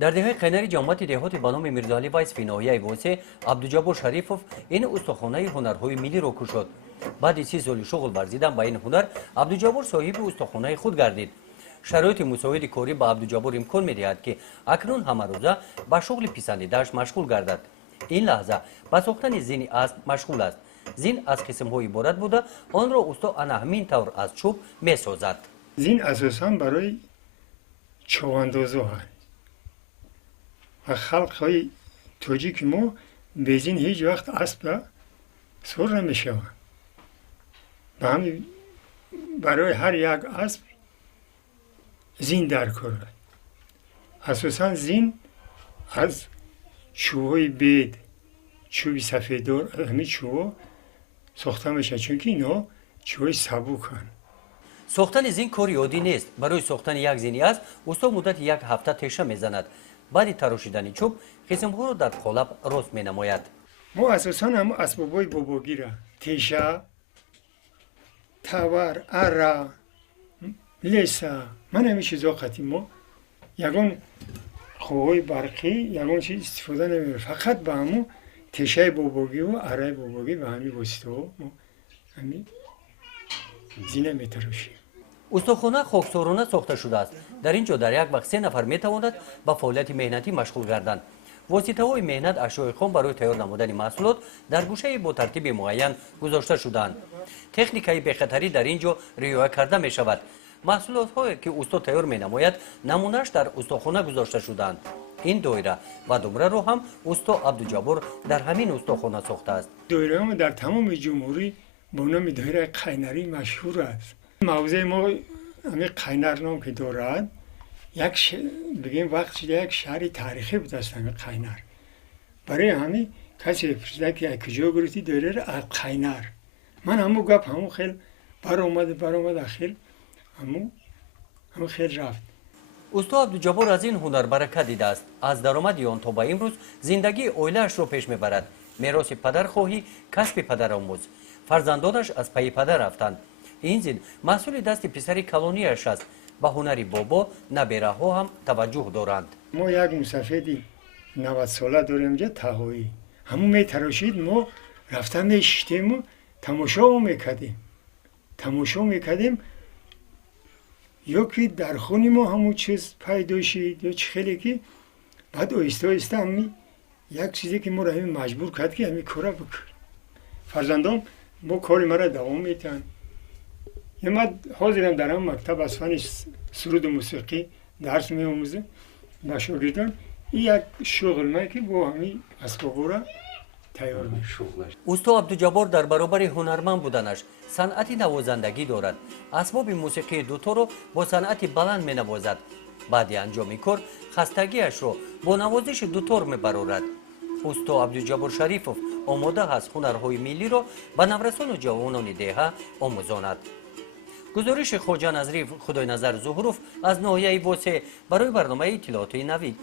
در دهه قینر جامعه دهات به نام میرزاعلی وایس فی ناحیه واسه عبدالجبار شریفوف این استخوانه هنرهای ملی را کشد. بعد 30 سال شغل ورزیدن با این هنر عبدالجبار صاحب استخوانه خود گردید. شرایط مساعد کاری با عبدالجبار امکان می‌دهد که اکنون همه روزه با شغل پسندیده‌اش مشغول گردد. این لحظه با ساختن زین اسب مشغول است. زین از قسم‌های عبارت بوده آن را استا انا همین طور از چوب می‌سازد. زین اساساً برای چواندازا هست و خلق‌های تاجیک ما به زین هیچ وقت اسب سر نمی‌شوند. برای هر یک اسب زین در کار است. اساساً زین از چوب‌های بید، چوب سفیددار، همین چوب‌ها ساخته میشه چون که اینا چوب‌های سبکن. ساختن زین کاری عادی نیست. برای ساختن یک زینی است استا مدت یک هفته تشه میزند. بعد تراشیدن چوب قسم‌ها را در قالب راست می‌نماید. ما اساساً هم اسباب‌های باباگی را تشه، تور، اره، لسه من همین چیزا قطعی ما یگان قوهای برقی یگان چیز استفاده نمی‌کنیم. فقط به همون تشه باباگی و اره باباگی و همین واسطه ها ما همین زینه می‌تراشیم. استخوانه خاکسارانه ساخته شده است. در اینجا در یک وقت 3 نفر می‌تواند با فعالیت مهنتی مشغول گردند. واسطه‌های مهنت اشیاء خام برای تیار نمودن محصولات در گوشه با ترتیب معین گذاشته شدند. تکنیکای بی‌خطری در اینجا رعایت کرده می‌شود. محصولات‌هایی که استا تیار می‌نماید نمونه‌اش در استخوانه گذاشته شدند. این دایره و دمره رو هم استا عبدالجبار در همین استخوانه ساخته است. دایره ما در تمام جمهوری با نام دایره قینری مشهور است. موضع ما همین قینر نام که دارد بگیم وقت شده یک شهر تاریخی بود است همین قینر. برای همین کسی پرسیده که کجا گرفتی دایره را از قینر. من همون گپ همون خیلی برآمد اخیر همون خیلی رفت. استا عبدالجبار از این هنر برکت دیده است. از درآمد آن تا به امروز زندگی عائله‌اش را پیش میبرد. میراث پدرخواهی، کسب پدرآموز. فرزندانش از پی پدر رفتند. این زین مسئول دست پسر کلونیش است. به هنری بابا نبیره‌ها هم توجه دارند. ما یک مسافری 90 ساله داریم اینجا تهایی. همون میتراشید ما رفتن میشتیم و تماشا میکردیم یا که در خونی ما همون چیز پیدا شد یا چه خیلی که بعد آهسته همین یک چیزی که ما را همین مجبور کرد که همین کار بکن. فرزندان ما کاری مرا دوام میتن. من حاضرم در هم مکتب از فن سرود و موسیقی درس می‌آموزم به شاگردان. این یک شغل من که با همین اسبابا را تیار می‌شود. استا عبدالجبار در برابر هنرمند بودنش صنعت نوازندگی دارد. اسباب موسیقی دوتا رو با صنعت بلند می‌نوازد. بعد انجام کار خستگیش رو با نوازش دوتار می‌برارد. استا عبدالجبار شریفوف آماده است هنرهای ملی را به نورسان و جوانان دهه آموزاند. گزارش خواجه نظری خدای نظر ظهوروف از ناحیه واسه برای برنامه اطلاعات نوید.